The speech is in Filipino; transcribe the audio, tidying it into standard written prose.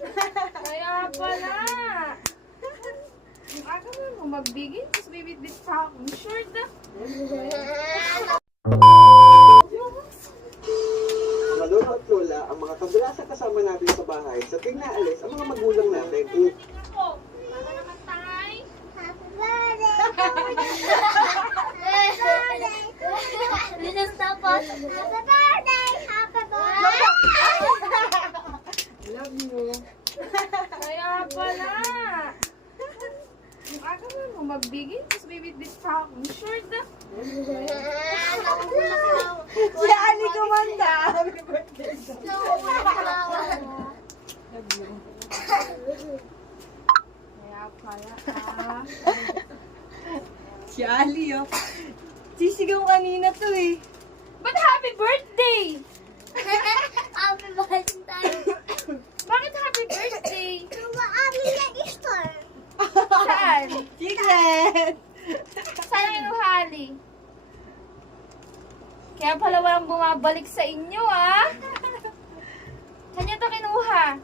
Kaya pala. Yung aga mo magbigay, tapos bibit-bit pa akong short ah. Mga lolo at lola, ang mga kadalasang kasama natin sa bahay sa tuwing naalis ang mga magulang natin. Ako, para naman tayo. Happy birthday! Linas tapos. Happy birthday! Happy birthday! Love you. Kaya pala. Yung aga mo magbigay, tapos bibit-bit pa akong short ah. Si Ali kumanda. Happy birthday. Kaya pala ah. Si Ali, oh. Sisigaw kanina to, eh. Ba't happy birthday? Happy birthday. Bakit happy birthday? Abi na store. Saan? Secret! Saan yung hali? Kaya pala walang bumabalik sa inyo ah. Kanya to kinuha.